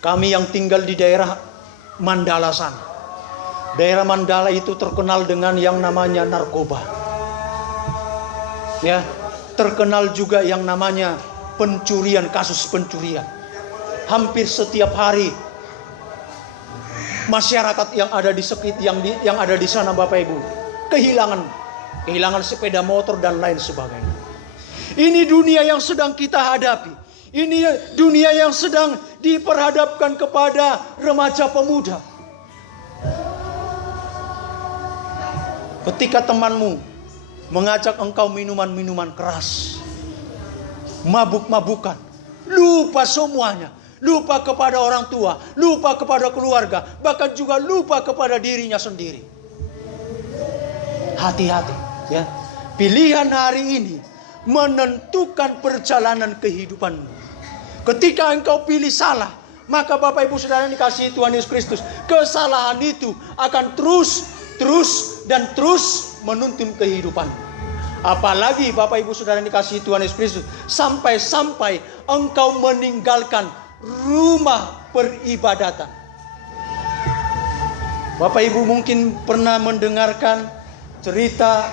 Kami yang tinggal di daerah Mandala sana. Daerah Mandala itu terkenal dengan yang namanya narkoba. Ya, terkenal juga yang namanya pencurian, kasus pencurian. Hampir setiap hari masyarakat yang ada di sekitar yang ada di sana Bapak Ibu kehilangan sepeda motor dan lain sebagainya. Ini dunia yang sedang kita hadapi. Ini dunia yang sedang diperhadapkan kepada remaja pemuda. Ketika temanmu mengajak engkau minuman-minuman keras, mabuk-mabukan, lupa semuanya, lupa kepada orang tua, lupa kepada keluarga, bahkan juga lupa kepada dirinya sendiri. Hati-hati, ya. Pilihan hari ini menentukan perjalanan kehidupanmu. Ketika engkau pilih salah, maka Bapak Ibu Saudara yang dikasihi Tuhan Yesus Kristus, kesalahan itu akan terus menuntun kehidupan. Apalagi Bapak Ibu Saudara yang dikasihi Tuhan Yesus Kristus, sampai engkau meninggalkan rumah peribadatan. Bapak Ibu mungkin pernah mendengarkan cerita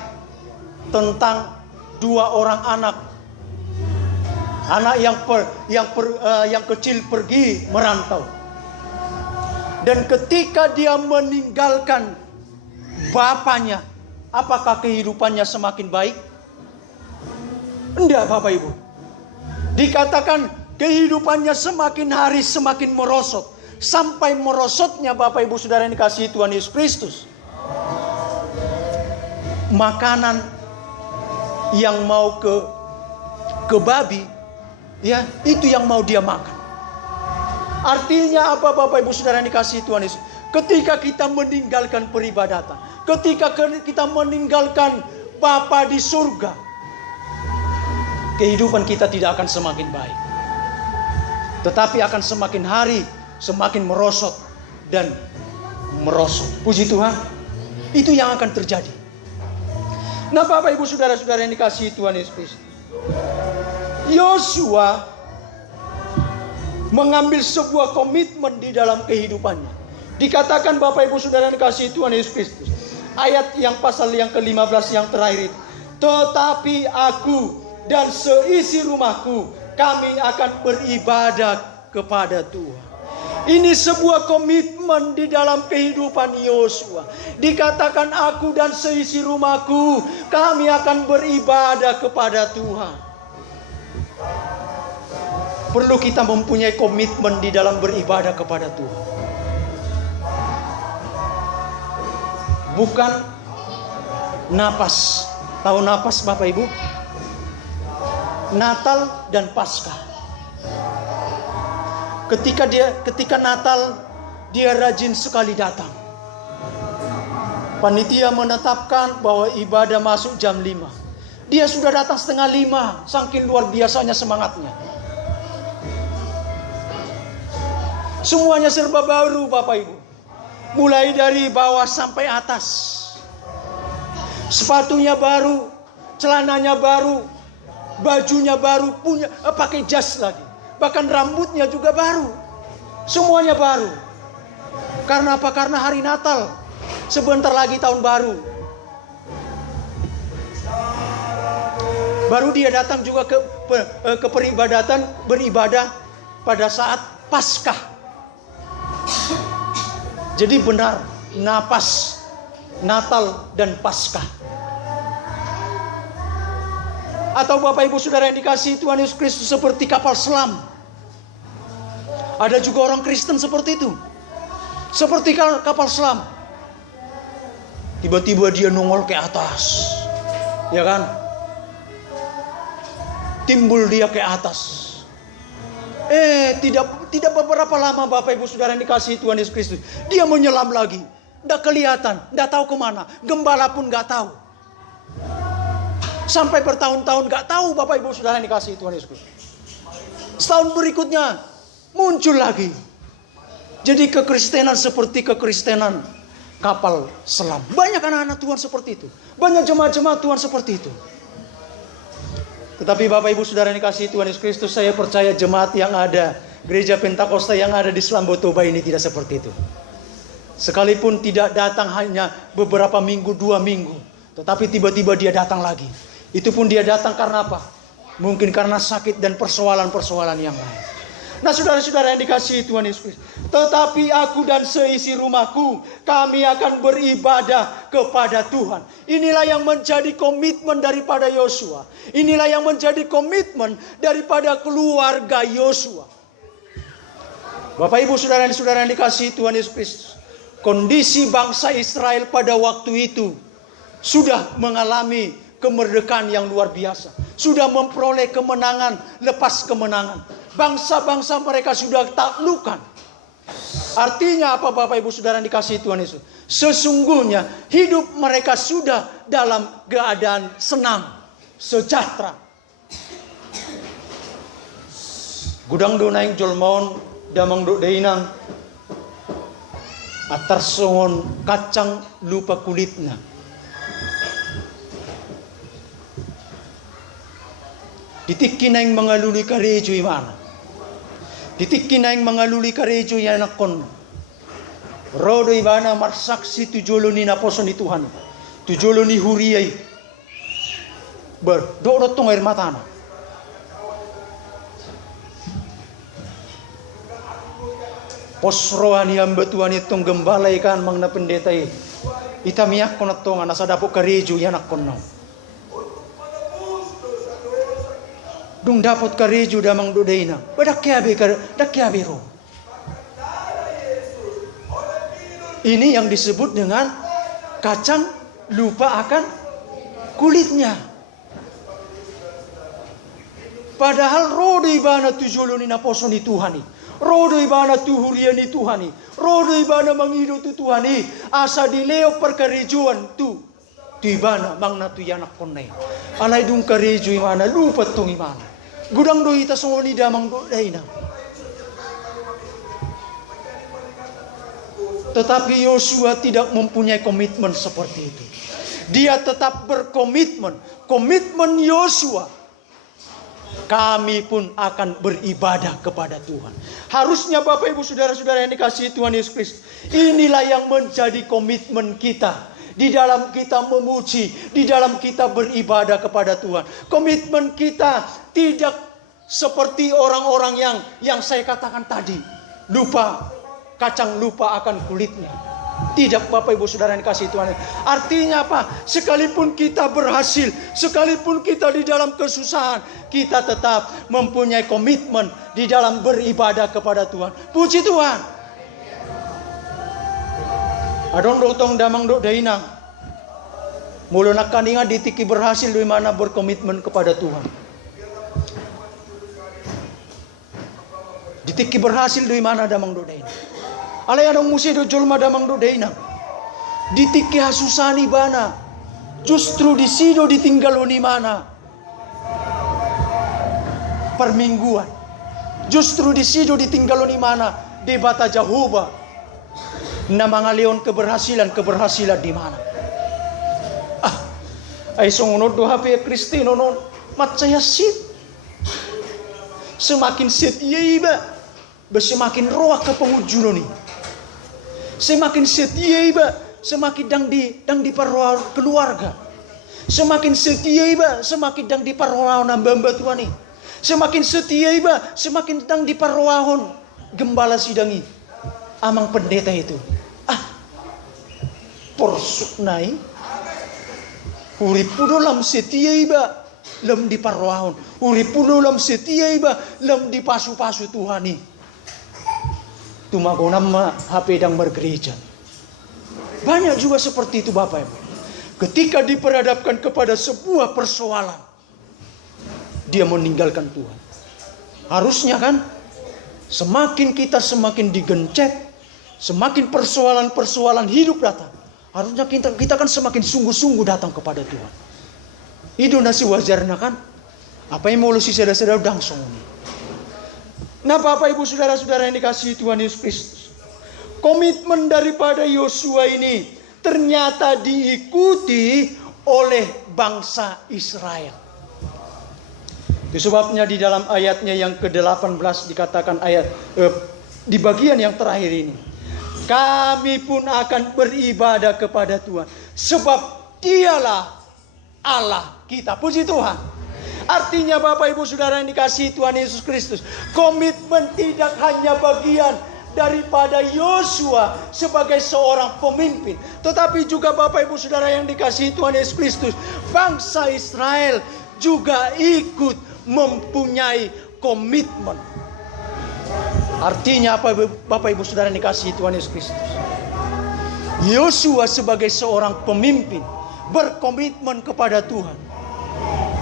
tentang dua orang anak yang kecil pergi merantau. Dan ketika dia meninggalkan bapaknya, apakah kehidupannya semakin baik? Enggak Bapak Ibu. Dikatakan kehidupannya semakin hari semakin merosot. Sampai merosotnya Bapak Ibu Saudara yang dikasihi Tuhan Yesus Kristus, makanan yang mau ke babi, ya, itu yang mau dia makan. Artinya apa Bapak Ibu Saudara yang dikasihi Tuhan Yesus? Ketika kita meninggalkan peribadatan, ketika kita meninggalkan Bapa di surga, kehidupan kita tidak akan semakin baik, tetapi akan semakin hari semakin merosot dan merosot. Puji Tuhan, itu yang akan terjadi. Nah Bapak Ibu Saudara-saudara yang dikasihi Tuhan Yesus Kristus, Yosua mengambil sebuah komitmen di dalam kehidupannya. Dikatakan Bapak Ibu Saudara yang dikasihi Tuhan Yesus Kristus, ayat yang pasal yang ke-15 yang terakhir itu, tetapi aku dan seisi rumahku, kami akan beribadah kepada Tuhan. Ini sebuah komitmen di dalam kehidupan Yosua. Dikatakan aku dan seisi rumahku, kami akan beribadah kepada Tuhan. Perlu kita mempunyai komitmen di dalam beribadah kepada Tuhan. Bukan napas. Tahu napas Bapak Ibu? Natal dan Paskah. Ketika Natal, dia rajin sekali datang. Panitia menetapkan bahwa ibadah masuk jam 5. Dia sudah datang setengah 5, saking luar biasanya semangatnya. Semuanya serba baru Bapak Ibu. Mulai dari bawah sampai atas. Sepatunya baru, celananya baru, bajunya baru, pakai jas lagi. Bahkan rambutnya juga baru. Semuanya baru. Karena apa? Karena hari Natal. Sebentar lagi tahun baru. Baru dia datang juga ke peribadatan, beribadah pada saat Paskah. Jadi benar, napas, Natal dan Paskah. Atau Bapak Ibu Saudara yang dikasihi Tuhan Yesus Kristus, seperti kapal selam. Ada juga orang Kristen seperti itu. Seperti kapal selam. Tiba-tiba dia nongol ke atas. Ya kan? Timbul dia ke atas. Tidak beberapa lama Bapak Ibu Saudara yang dikasihi Tuhan Yesus Kristus, dia menyelam lagi. Tidak kelihatan, tidak tahu kemana. Gembala pun tidak tahu. Sampai bertahun-tahun gak tahu Bapak Ibu Saudara yang dikasihi Tuhan Yesus. Setahun berikutnya muncul lagi. Jadi kekristenan seperti kekristenan kapal selam. Banyak anak-anak Tuhan seperti itu. Banyak jemaat-jemaat Tuhan seperti itu. Tetapi Bapak Ibu Saudara yang dikasihi Tuhan Yesus Kristus, saya percaya jemaat yang ada Gereja Pentakosta yang ada di Selambo Toba ini tidak seperti itu. Sekalipun tidak datang hanya beberapa minggu, 2 minggu, tetapi tiba-tiba dia datang lagi. Itu pun dia datang karena apa? Mungkin karena sakit dan persoalan-persoalan yang lain. Nah, saudara-saudara yang dikasihi Tuhan Yesus Kristus, tetapi aku dan seisi rumahku, kami akan beribadah kepada Tuhan. Inilah yang menjadi komitmen daripada Yosua. Inilah yang menjadi komitmen daripada keluarga Yosua. Bapak Ibu saudara-saudara yang dikasihi Tuhan Yesus Kristus, kondisi bangsa Israel pada waktu itu sudah mengalami kemerdekaan yang luar biasa. Sudah memperoleh kemenangan lepas kemenangan. Bangsa-bangsa mereka sudah taklukan. Artinya apa Bapak Ibu saudara yang dikasihi Tuhan Yesus? Sesungguhnya hidup mereka sudah dalam keadaan senang, sejahtera. Gudang donaing jolmon damang do deinang atar songon kacang lupa kulitnya. Ditikkin na yung mga luli karejo imana. Ditikkin na yung mga luli karejo yanakon. Rodo ibana marsaksi tujolo ni naposo ni Tuhan. Tujolo ni huriyay. Dodot tong air matana. Posroan yang betuan itong gembalay kan mang na pendetay. Itamiyak ko na tong nasa dapo karejo yanakon na. Dung dapat karejo damang dodaina. Dakyabe ro. Ini yang disebut dengan kacang lupa akan kulitnya. Padahal rodo ibana tujolo ni naposo ni Tuhani. Rodo ibana tuhuria ni Tuhani. Rodo ibana mangido tu Tuhani. Asa dileo perkarejuan tu. Tu ibana mang na tu yanak konay. Alay dung karejo imana lupa tong imana. Gudang do ita songoni damang do daina. Tetapi Yosua tidak mempunyai komitmen seperti itu. Dia tetap berkomitmen. Komitmen Yosua. Kami pun akan beribadah kepada Tuhan. Harusnya Bapak Ibu saudara-saudara yang dikasihi Tuhan Yesus Kristus. Inilah yang menjadi komitmen kita. Di dalam kita memuji, di dalam kita beribadah kepada Tuhan. Komitmen kita tidak seperti orang-orang yang saya katakan tadi. Kacang lupa akan kulitnya. Tidak Bapak Ibu Saudara yang dikasihi Tuhan. Artinya apa? Sekalipun kita berhasil, sekalipun kita di dalam kesusahan, kita tetap mempunyai komitmen di dalam beribadah kepada Tuhan. Puji Tuhan. Adong dotong damang do dainang. Mula nakaninga ditiki berhasil di mana berkomitmen kepada Tuhan. Ditiki berhasil di mana damang do dainang. Alay adong musi do jolma damang do dainang. Ditiki hasusani bana. Justru di sido ditinggal ni mana. Permingguan. Justru di sido ditinggal ni mana. Di bata Jehovah. Na mga leon keberhasilan di mana? Ay sungunod do hape Kristino non matsaya sit. Semakin sit iba, semakin roa ke pengujulo ni. Semakin sit iba, semakin dang di parroa keluarga. Semakin setia iba, semakin dang di parroa nambamba tuan ni. Semakin setia iba, semakin dang di parroahon gembala sidangi. Amang pendeta itu. Porsuk nai. Uripudo lam setia iba lam di parroahon. Uripudo lam setia iba lam di pasu-pasu Tuhani. Tumago nama HP dang bergereja. Banyak juga seperti itu Bapak Ibu. Ketika diperhadapkan kepada sebuah persoalan, dia meninggalkan Tuhan. Harusnya kan semakin kita semakin digencet, semakin persoalan-persoalan hidup datang, harusnya kita kan semakin sungguh-sungguh datang kepada Tuhan. Itu nasi wajarnya kan. Apa yang mau lu si saudara-saudara dangsong ini. Nah Bapak Ibu saudara-saudara yang dikasihi Tuhan Yesus Kristus. Komitmen daripada Yosua ini ternyata diikuti oleh bangsa Israel. Itu sebabnya di dalam ayatnya yang ke-18 dikatakan di bagian yang terakhir ini, kami pun akan beribadah kepada Tuhan, sebab Dialah Allah kita. Puji Tuhan. Artinya Bapak Ibu Saudara yang dikasihi Tuhan Yesus Kristus, komitmen tidak hanya bagian daripada Yosua sebagai seorang pemimpin, tetapi juga Bapak Ibu Saudara yang dikasihi Tuhan Yesus Kristus, bangsa Israel juga ikut mempunyai komitmen. Artinya apa Bapak Ibu Saudara yang dikasihi Tuhan Yesus Kristus? Yosua sebagai seorang pemimpin berkomitmen kepada Tuhan.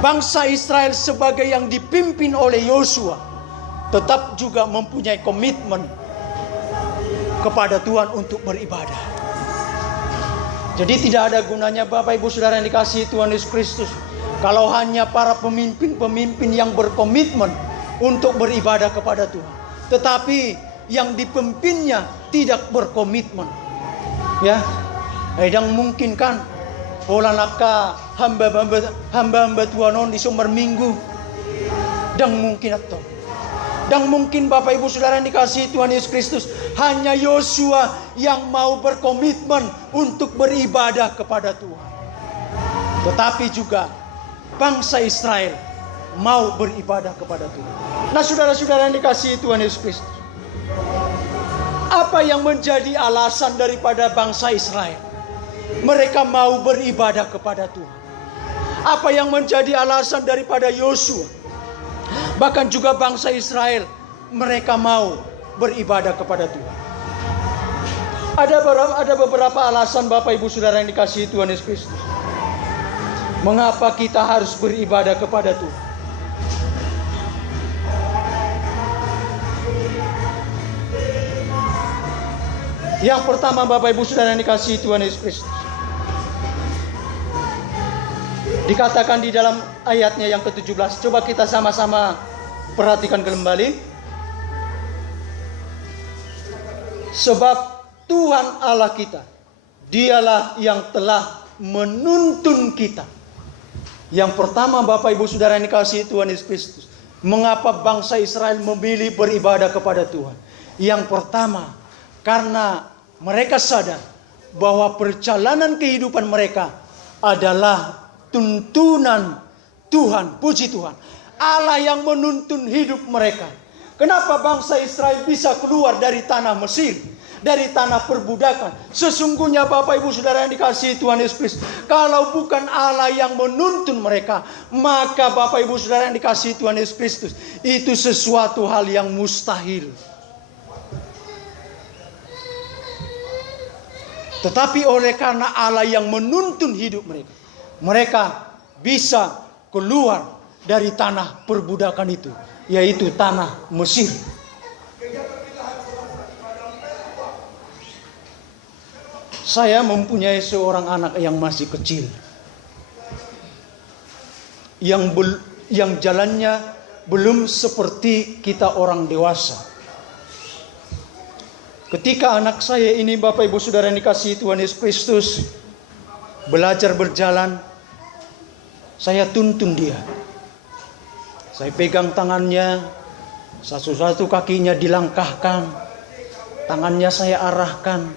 Bangsa Israel sebagai yang dipimpin oleh Yosua tetap juga mempunyai komitmen kepada Tuhan untuk beribadah. Jadi tidak ada gunanya Bapak Ibu Saudara yang dikasihi Tuhan Yesus Kristus, kalau hanya para pemimpin-pemimpin yang berkomitmen untuk beribadah kepada Tuhan, tetapi yang dipimpinnya tidak berkomitmen. Ya, dan mungkin kan pola naka hamba-hamba Tuhan di sumber minggu, dan mungkin atau dan mungkin Bapak Ibu Saudara yang dikasihi Tuhan Yesus Kristus, hanya Yosua yang mau berkomitmen untuk beribadah kepada Tuhan, tetapi juga bangsa Israel mau beribadah kepada Tuhan. Nah, saudara-saudara yang dikasihi Tuhan Yesus Kristus, apa yang menjadi alasan daripada bangsa Israel mereka mau beribadah kepada Tuhan? Apa yang menjadi alasan daripada Yosua, bahkan juga bangsa Israel, mereka mau beribadah kepada Tuhan? Ada beberapa alasan Bapak Ibu Saudara yang dikasihi Tuhan Yesus Kristus, mengapa kita harus beribadah kepada Tuhan. Yang pertama Bapak Ibu Saudara yang dikasihi Tuhan Yesus Kristus, dikatakan di dalam ayatnya yang ke-17. Coba kita sama-sama perhatikan kembali. Sebab Tuhan Allah kita, Dialah yang telah menuntun kita. Yang pertama Bapak Ibu Saudara yang dikasihi Tuhan Yesus Kristus, mengapa bangsa Israel memilih beribadah kepada Tuhan? Yang pertama, karena mereka sadar bahwa perjalanan kehidupan mereka adalah tuntunan Tuhan. Puji Tuhan, Allah yang menuntun hidup mereka. Kenapa bangsa Israel bisa keluar dari tanah Mesir, dari tanah perbudakan? Sesungguhnya Bapak Ibu Saudara yang dikasihi Tuhan Yesus Kristus, kalau bukan Allah yang menuntun mereka, maka Bapak Ibu Saudara yang dikasihi Tuhan Yesus Kristus, itu sesuatu hal yang mustahil. Tetapi oleh karena Allah yang menuntun hidup mereka, mereka bisa keluar dari tanah perbudakan itu, yaitu tanah Mesir. Saya mempunyai seorang anak yang masih kecil, yang jalannya belum seperti kita orang dewasa. Ketika anak saya ini Bapak Ibu Saudara yang dikasihi Tuhan Yesus Kristus belajar berjalan, saya tuntun dia. Saya pegang tangannya, satu-satu kakinya dilangkahkan, tangannya saya arahkan.